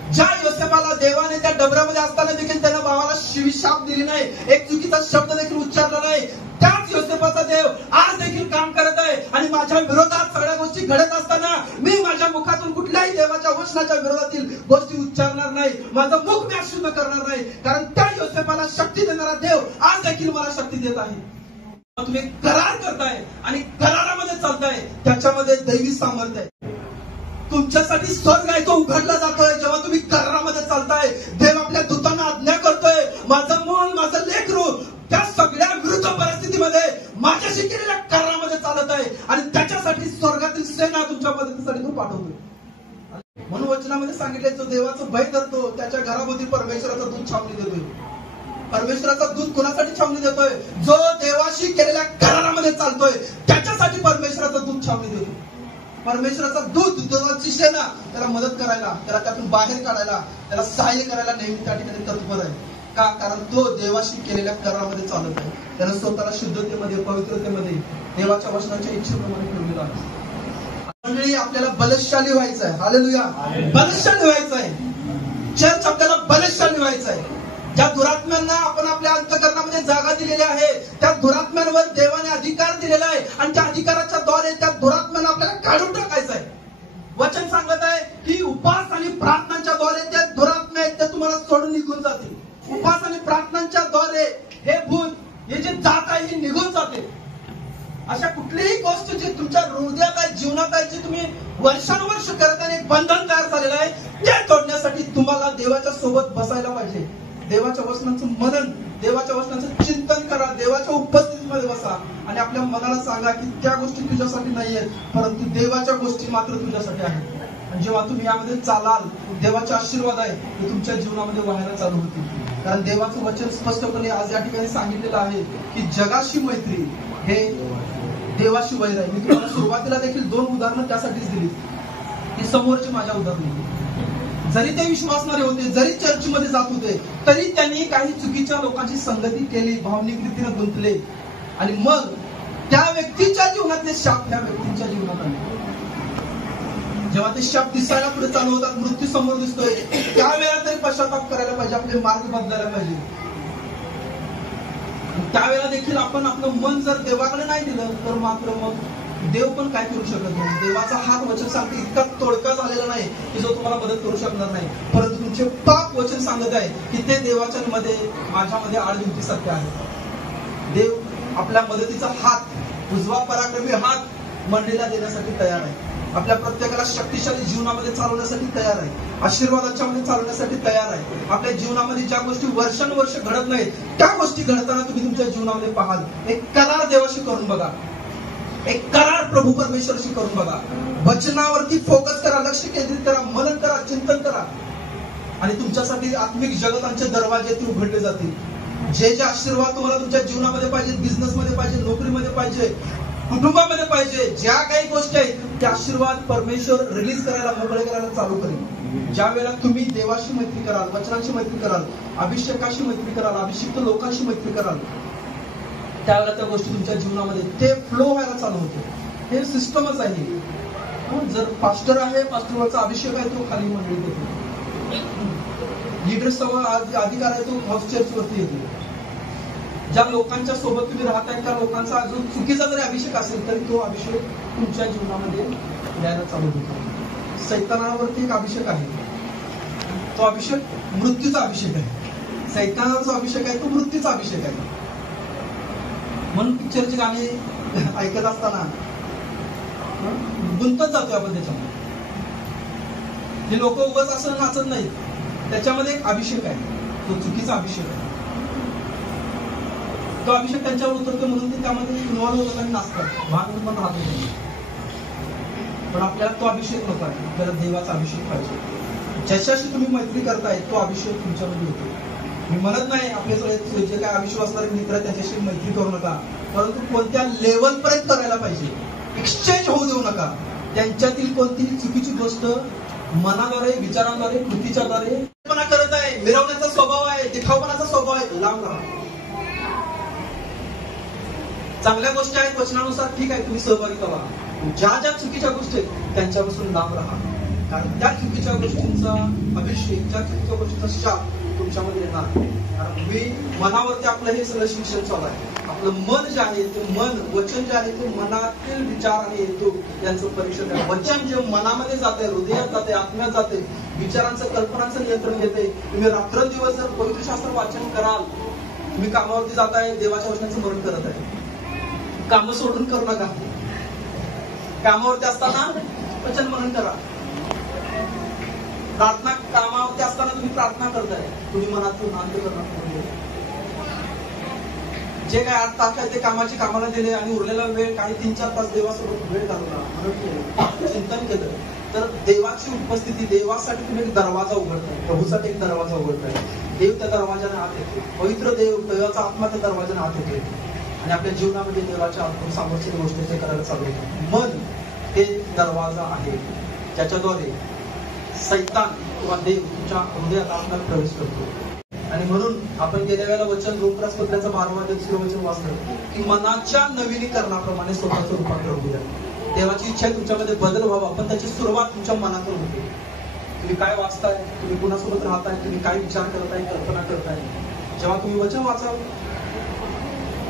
ज्या योसेफाला देवाने त्या डबऱ्यामध्ये असताना देखील त्याला भावाला शाप दिली नाही, एक चुकीचा शब्द देखील उच्चारला नाही, त्याच योसेफाचा देव आज देखील काम करत आहे. आणि माझ्या विरोधात सगळ्या गोष्टी घडत असताना मी माझ्या मुखातून कुठल्याही देवाच्या वचनाच्या विरोधातील गोष्टी उच्चारणार नाही, माझं मुख मी अशुद्ध करणार नाही. कारण त्या योसेफाला शक्ती देणारा देव आज देखील मला शक्ती देत आहे. तुम्ही करार करताय आणि करारामध्ये चालताय, त्याच्यामध्ये दैवी सामर्थ्य आहे. तुमच्यासाठी स्वर्ग आहे तो उघडला जातोय जेव्हा तुम्ही करारामध्ये चालताय. देव आपल्या दूतांना आज्ञा करतोय, माझं मूल, माझं लेकरू त्या सगळ्या विरुद्ध परिस्थितीमध्ये माझ्याशी केलेल्या करारामध्ये चालत आहे आणि त्याच्यासाठी स्वर्गातील सेना तुमच्या मदतीसाठी तो पाठवतोय. म्हणून वचनामध्ये सांगितले जो देवाचं भय धरतो त्याच्या घरामध्ये परमेश्वराचा दूत छावणी देतोय. परमेश्वराचा दूत कोणासाठी छावणी देतोय? जो देवाशी केलेल्या करारामध्ये चालतोय त्याच्यासाठी परमेश्वराचा दूत छावणी देतोय. परमेश्वराचा दूत, देवाची सेना त्याला मदत करायला, त्याला त्यातून बाहेर काढायला, त्याला सहाय्य करायला नेहमी त्या ठिकाणी तत्पर आहे. का? कारण तो देवाशी केलेल्या करारामध्ये चालत आहे. त्यानं स्वतःला शुद्धतेमध्ये, पवित्रतेमध्ये देवाच्या वचनाच्या इच्छेप्रमाणे ठेवलेला आहे. मंडळी, आपल्याला बलशाली व्हायचं आहे. हालेलुया. बलशाली व्हायचं आहे. चर्च आपल्याला बलशाली व्हायचं आहे. ज्या दुरात्म्यांना आपण आपल्या अंतःकरणामध्ये जागा दिलेली आहे त्या दुरात्म्यांवर देवाने अधिकार दिलेला आहे आणि त्या अधिकाराच्या द्वारे त्या दुरात्म्यांना आपल्याला काढून टाकायचं आहे. वचन सांगत आहे की उपास आणि प्रार्थनांच्या द्वारे ते दुरात्मे आहेत ते तुम्हाला सोडून निघून जातील. उपास आणि प्रार्थनांच्या द्वारे हे भूत, हे जे जात आहे हे निघून जाते. अशा कुठलीही गोष्ट जी तुमच्या हृदयात आहे, जीवनात आहे, जी तुम्ही वर्षानुवर्ष करत आणि एक बंधन तयार झालेलं आहे ते तोडण्यासाठी तुम्हाला देवाच्या सोबत बसायला पाहिजे. देवाच्या वचनाचं मनन, देवाच्या वचनाचं चिंतन करा, देवाच्या उपस्थितीमध्ये बसा आणि आपल्या मनाला सांगा की त्या गोष्टी तुझ्यासाठी नाही आहेत, परंतु देवाच्या गोष्टी मात्र तुझ्यासाठी आहेत. आणि जेव्हा तुम्ही यामध्ये चालाल, देवाचे आशीर्वाद आहे ते तुमच्या जीवनामध्ये व्हायला चालू होतील. कारण देवाचं वचन स्पष्टपणे आज या ठिकाणी सांगितलेलं आहे की जगाशी मैत्री हे देवाशी वैर आहे. मी तुम्हाला सुरुवातीला देखील 2 उदाहरणं त्यासाठीच दिली. ही समोरची माझ्या उदाहरणं. जरी ते विश्वासणारे होते, जरी चर्चमध्ये जात होते, तरी त्यांनी काही चुकीच्या लोकांची संगती केली, भावनिक रीतीने गुंतले आणि मग त्या व्यक्तीच्या जीवनातले शाप त्या व्यक्तीच्या जीवनात आले. जेव्हा ते शाप दिसायला पुढे चालू होतात, मृत्यू समोर दिसतोय, त्यावेळेला तरी पश्चाताप करायला पाहिजे, आपले मार्ग बदलायला पाहिजे. त्यावेळेला देखील आपण आपलं मन जर देवाकडे नाही दिलं तर मात्र मग देव पण काय करू शकत नाही. देवाचा हात वचन सांगते इतका तोडका झालेला नाही की जो तुम्हाला मदत करू शकणार नाही, परंतु तुमचे पाप वचन सांगत आहे की ते देवाच्या मध्ये, माझ्यामध्ये आळजुतीसारखे आहे. देव आपल्या मदतीचा हात, उजवा पराक्रमी हात मंडळीला देण्यासाठी तयार आहे. आपल्या प्रत्येकाला शक्तिशाली जीवनामध्ये चालवण्यासाठी तयार आहे, आशीर्वादाच्या मध्ये चालवण्यासाठी तयार आहे. आपल्या जीवनामध्ये ज्या गोष्टी वर्षानुवर्ष घडत नाहीत त्या गोष्टी घडताना तुम्ही तुमच्या जीवनामध्ये पाहाल. एक करार देवाशी करून बघा, एक करार प्रभू परमेश्वराशी करून बघा. वचनावरती फोकस करा, लक्ष केंद्रित करा, मनन करा, चिंतन करा आणि तुमच्यासाठी आत्मिक जगतांचे दरवाजे ते उघडले जातील. जे जे आशीर्वाद तुम्हाला तुमच्या जीवनामध्ये पाहिजे, बिझनेसमध्ये पाहिजे, नोकरीमध्ये पाहिजे, कुटुंबामध्ये पाहिजे, ज्या काही गोष्टी आहेत त्या आशीर्वाद परमेश्वर रिलीज करायला, मोकळे करायला चालू करेल. ज्या वेळेला तुम्ही देवाशी मैत्री कराल, वचनाची मैत्री कराल, अभिषेकाशी मैत्री कराल, अभिषिक्त लोकांशी मैत्री कराल, त्यावेळेला त्या गोष्टी तुमच्या जीवनामध्ये ते फ्लो व्हायला चालू होते. हे सिस्टमच आहे. जर पास्टर आहे, पास्टरवरचा अभिषेक आहे तो खाली मंडळी देतो, लीडर्सचा अधिकार आहे तो हाऊस चर्चवरती येतो. ज्या लोकांच्या सोबत तुम्ही राहताय त्या लोकांचा अजून चुकीचा जरी अभिषेक असेल तरी तो अभिषेक तुमच्या जीवनामध्ये यायला चालू होतो. सैतानावरती एक अभिषेक आहे, तो अभिषेक मृत्यूचा अभिषेक आहे. सैतानाचा जो अभिषेक आहे तो मृत्यूचा अभिषेक आहे. म्हणून पिक्चरची गाणी ऐकत असताना गुंतत जातो आपण त्याच्यामध्ये. जे लोक उगाच असं नाचत नाहीत, त्याच्यामध्ये एक अभिषेक आहे, तो चुकीचा अभिषेक आहे. तो अभिषेक त्यांच्यावर उतरतो म्हणून ते त्यामध्ये इन्व्हॉल्व्ह होतात आणि नाचतात, भांडून पण राहत नाही. पण आपल्याला तो अभिषेक नको आहे, आपल्याला देवाचा अभिषेक पाहिजे. ज्याच्याशी तुम्ही मैत्री करताय तो अभिषेक तुमच्यामध्ये होतो. मी म्हणत नाही आपले जे काय अविश्वासणारे मित्र त्याच्याशी मैत्री करू नका, परंतु कोणत्या लेवल पर्यंत करायला पाहिजे, एक्सचेंज होऊ देऊ नका. त्यांच्यातील कोणतीही चुकीची गोष्ट मनाद्वारे, विचारांद्वारे, कृतीच्याद्वारे करत आहे, मिरवण्याचा स्वभाव आहे, दिखावपणाचा स्वभाव आहे, लांब राहा. चांगल्या गोष्टी आहेत वचनानुसार, ठीक आहे, तुम्ही सहभागी व्हा. ज्या ज्या चुकीच्या गोष्टी आहेत त्यांच्यापासून लांब राहा. कारण त्या चुकीच्या गोष्टींचा अभिषेक, त्या चुकीच्या गोष्टींचा शाप तुमच्यामध्ये येणार. कारण तुम्ही मनावरती आपलं हे सगळं शिक्षण चालू आहे. आपलं मन जे आहे ते मन, वचन जे आहे ते मनातील विचार आणि हेतू यांचं परीक्षण आहे. वचन जे मनामध्ये जाते, हृदयात जाते, आत्म्यात जाते, विचारांचं, कल्पनांचं नियंत्रण घेते. तुम्ही रात्रंदिवस जर पवित्र शास्त्र वाचन कराल, तुम्ही कामावरती जाताय, देवाच्या वचनाचं स्मरण करत आहे, काम सोडून करू नका. कामावरती असताना वचन मनन करा. प्रार्थना, कामावरती असताना तुम्ही प्रार्थना करताय, तुम्ही मनातून अंतःकरणातून जे काय 8 तास आहे ते कामाला दिले आणि उरलेला वेळ काही 3-4 तास देवासोबत वेळ घालवला, मनन केलं, चिंतन केलं, तर देवाची उपस्थिती, देवासाठी तुम्ही एक दरवाजा उघडताय, प्रभूसाठी एक दरवाजा उघडताय. देव त्या दरवाजाने आत येतो, पवित्र देवाचा आत्मा त्या दरवाजाने आत येतो आणि आपल्या जीवनामध्ये देवाच्या आत्म सामर्थ्याच्या गोष्टी ते करायला चालू होतं. मन हे दरवाजा आहे ज्याच्याद्वारे सैतान किंवा देव तुमच्या हृदयात आपल्याला प्रवेश करतो. आणि म्हणून आपण गेल्या वेळेला वचन रोमपत्राचं 12 वचन वाचलं की मनाच्या नवीनीकरणाप्रमाणे स्वतःचं रूपांतर होऊ द्या. देवाची इच्छा तुमच्यामध्ये बदल व्हावा, पण त्याची सुरुवात तुमच्या मनातून होते. तुम्ही काय वाचताय, तुम्ही कुणासोबत राहताय, तुम्ही काय विचार करताय, कल्पना करताय. जेव्हा तुम्ही वचन वाचाल,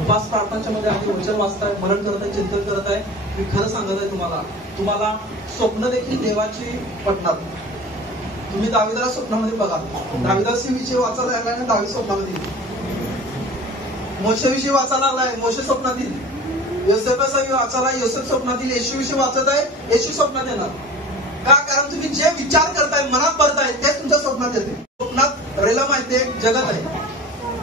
उपास प्रार्थनाच्या मध्ये आधी वचन वाचताय, मरण करताय, चिंतन करताय, मी खरं सांगत आहे तुम्हाला स्वप्न देखील देवाची पटणार. तुम्ही दाविदाला स्वप्नामध्ये बघा, दाविदाविषयी वाचायला लागलाय ना, दावीद स्वप्नामध्ये. मोशेविषयी वाचायला लागलाय, मोशे स्वप्नात येईल. योसेफाविषयी वाचायला, योसेफ स्वप्नात येईल. येशूविषयी वाचत आहे, येशू स्वप्नात येणार. का? कारण तुम्ही जे विचार करताय, मनात भरताय, तेच तुमच्या स्वप्नात येते. स्वप्नात रेलम आहे, ते जगत आहे.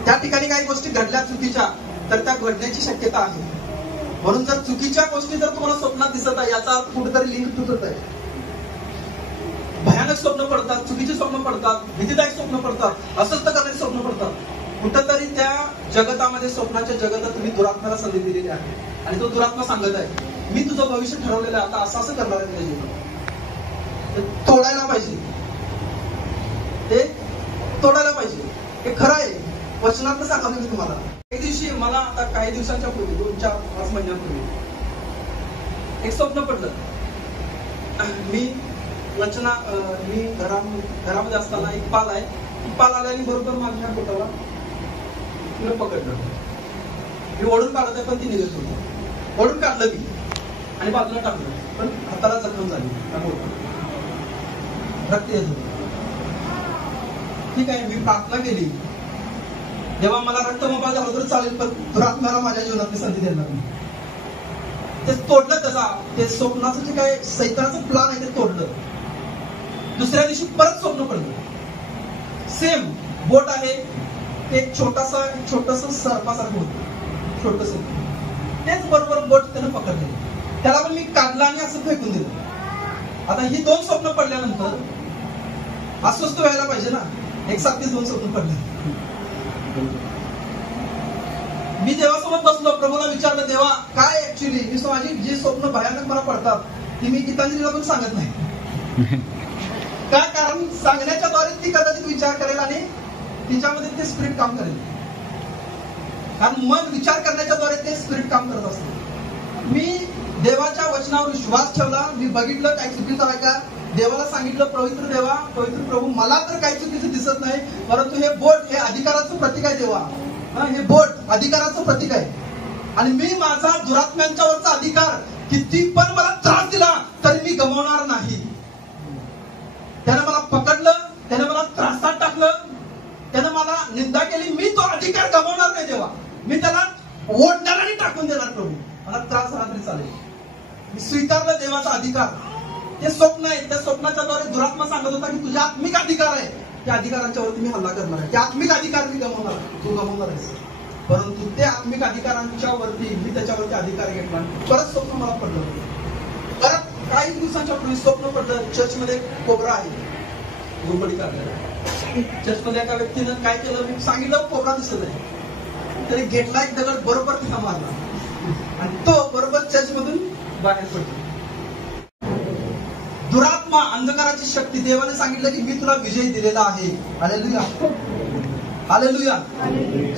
त्या ठिकाणी काही गोष्टी घडल्या चुकीच्या, तर त्या घडण्याची शक्यता आहे. म्हणून जर चुकीच्या गोष्टी जर तुम्हाला स्वप्नात दिसत आहे, याचा अर्थ कुठेतरी लिंक तुटत आहे. भयानक स्वप्न पडतात, चुकीचे स्वप्न पडतात, भीतीदायक स्वप्न पडतात, अस्वस्थ करणारे स्वप्न पडतात. कुठंतरी त्या जगतामध्ये, स्वप्नाच्या जगतात तुम्ही दुरात्म्याला संधी दिलेली आहे आणि तो दुरात्मा सांगत आहे, मी तुझं भविष्य ठरवलेलं आहे, आता असं करणार आहे तुझ्या जीवनात. तोडायला पाहिजे, ते तोडायला पाहिजे. हे खरं आहे, वचनात सांगावं मी तुम्हाला. एक दिवशी मला, आता काही दिवसांच्या पूर्वी, 2-4-5 महिन्यापूर्वी एक स्वप्न पडलं. मी घरामध्ये असताना एक पाल आला आणि बरोबर माझ्या पोटाला तिला पकडलं. मी ओढून काढत आहे, पण ती निघत होती. ओढून काढलं मी आणि बाजूला टाकलं, पण हाताला जखम झाली, रक्त येत होतं. ठीक आहे, मी प्रार्थना केली, जेव्हा मला रक्त मोबाईल झालं तर चालेल, पण दुरात्म्याला माझ्या जीवनात संधी देणार नाही. ते तोडलं. त्याचा ते स्वप्नाचं जे काय सैतानाचं प्लान आहे ते तोडलं. दुसऱ्या दिवशी परत स्वप्न पडलं. सेम बोट आहे, ते छोटस सर्पासारखं होतं, छोटस. तेच बरोबर बोट त्यानं पकडले. त्याला पण मी काढला आणि असं फेकून दिलं. आता ही 2 स्वप्न पडल्यानंतर अस्वस्थ व्हायला पाहिजे ना, एकसारखीच 2 स्वप्न पडले. मी देवासोबत बसलो, प्रभूला विचारलं, देवा काय ऍक्च्युली माझी जी स्वप्न भयानक मला पडतात ती मी गीतांजलीला पण सांगत नाही. काय? कारण सांगण्याच्याद्वारे ती कदाचित विचार करेल आणि तिच्यामध्ये ते स्पिरिट काम करेल. कारण मन विचार करण्याच्याद्वारे ते स्पिरिट काम करत असते. मी देवाच्या वचनावर विश्वास ठेवला, मी बघितलं काय चुकीचं आहे का, देवाला सांगितलं, पवित्र देवा, पवित्र प्रभू, मला तर काही चुकीचं दिसत नाही, परंतु हे बोट हे अधिकाराचं प्रतीक आहे देवा. हे बोट अधिकाराचं प्रतीक आहे आणि मी माझा दुरात्म्यांच्यावरचा अधिकार किती पण मला त्रास दिला तरी मी गमावणार नाही. त्यानं मला पकडलं, त्यानं मला त्रासात टाकलं, त्यानं मला निंदा केली, मी तो अधिकार गमावणार नाही देवा. मी त्याला ओढण्याला टाकून देणार प्रभू, मला त्रास झाला तरी चालेल. मी स्वीकारलं देवाचा अधिकार. ते स्वप्न आहे, त्या स्वप्नाच्याद्वारे दुरात्मा सांगत होता की तुझे आत्मिक अधिकार आहे, त्या अधिकारांच्यावरती मी हल्ला करणार आहे, ते आत्मिक अधिकार मी गमावणार, तू गमावणार आहेस. परंतु त्या आत्मिक अधिकारांच्या वरती मी त्याच्यावरती अधिकार घेतला. परत स्वप्न मला पडलं. परत काही दिवसांच्या पूर्वी स्वप्न पडलं, चर्चमध्ये कोबरा आहे, झोपडी काढलेला. चर्चमध्ये एका व्यक्तीनं काय केलं, मी सांगितलं कोबरा दिसत आहे, तरी घेतला एक दगड बरोबर तिला मारला आणि तो बरोबर चर्चमधून बाहेर पडतो. दुरात्मा, अंधकाराची शक्ती, देवाने सांगितलं की मी तुला विजय दिलेला आहे. Hallelujah, hallelujah.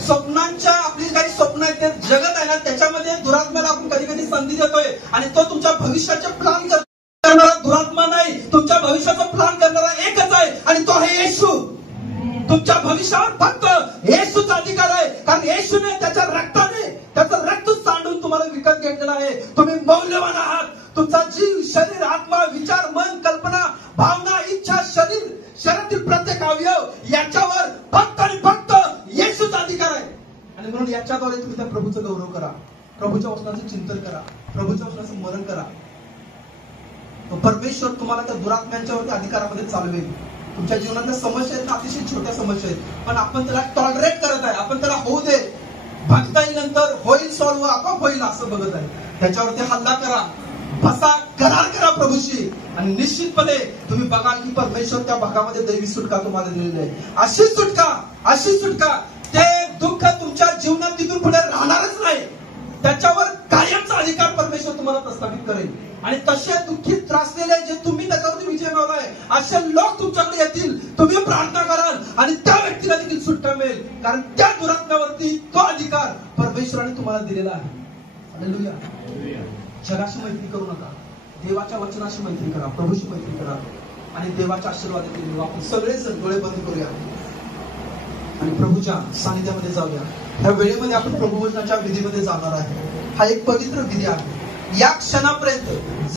स्वप्नांच्या, आपली काही स्वप्न आहेत ते जगत आहे ना, त्याच्यामध्ये दुरात्म्याला आपण कधी कधी संधी देतोय आणि तो तुमच्या भविष्याचे प्लॅन करणारा दुरात्मा नाही, तुमच्या भविष्याचा प्लॅन करणारा एकच आहे आणि तो आहे येशू. तुमच्या भविष्यावर फक्त येशूचा अधिकार आहे, कारण येशूने त्याच्या रक्ताने, त्याचं रक्त सांडून तुम्हाला विकत घेतलेला आहे. तुम्ही मौल्यवान आहात. तुमचा जीव, शरीर, आत्मा, विचार, मन, कल्पना, भावना, इच्छा, शरीरातील प्रत्येक अवयव याच्यावर फक्त आणि फक्त येशूचा अधिकार आहे. आणि म्हणून याच्याद्वारे तुम्ही त्या प्रभूचा गौरव करा, प्रभूच्या वचनाचं चिंतन करा, प्रभूच्या वचनाचं मरण करा. परमेश्वर तुम्हाला त्या दुरात्म्यांच्यावरती अधिकारामध्ये चालवेल. तुमच्या जीवनातल्या समस्या आहेत, अतिशय छोट्या समस्या आहेत, पण आपण त्याला टॉलरेट करत आहे, आपण त्याला होऊ दे, बघता येईल नंतर होईल सॉल्व्ह, आपोआप होईल असं बघत आहे. त्याच्यावरती हल्ला करा, बसा, करार करा प्रभूशी, आणि निश्चितपणे तुम्ही बघाल की परमेश्वर त्या भागामध्ये दैवी सुटका तुम्हाला दिलेली आहे. अशी सुटका ते दुःख तुमच्या जीवनात तिथून पुढे राहणारच नाही. त्याच्यावर कायमचा अधिकार परमेश्वर तुम्हाला प्रस्थापित करेल. आणि तसे दुःखी त्रासलेले जे तुम्ही त्याच्यावरती विजय मिळवलाय असे लोक तुमच्याकडे येतील, तुम्ही प्रार्थना कराल आणि त्या व्यक्तीला देखील सुटका मिळेल. कारण त्या दुरात्म्यावरती तो अधिकार परमेश्वराने तुम्हाला दिलेला आहे. हालेलुया. जगाशी मैत्री करू नका, देवाच्या वचनाशी मैत्री करा, प्रभूशी मैत्री करा आणि देवाच्या आशीर्वादातील आपण सगळेजण डोळे बंद करूया आणि प्रभूच्या सानिध्यामध्ये जाऊया. ह्या वेळेमध्ये आपण प्रभुवचनाच्या विधीमध्ये जाणार आहे. हा एक पवित्र विधी आहे. या क्षणापर्यंत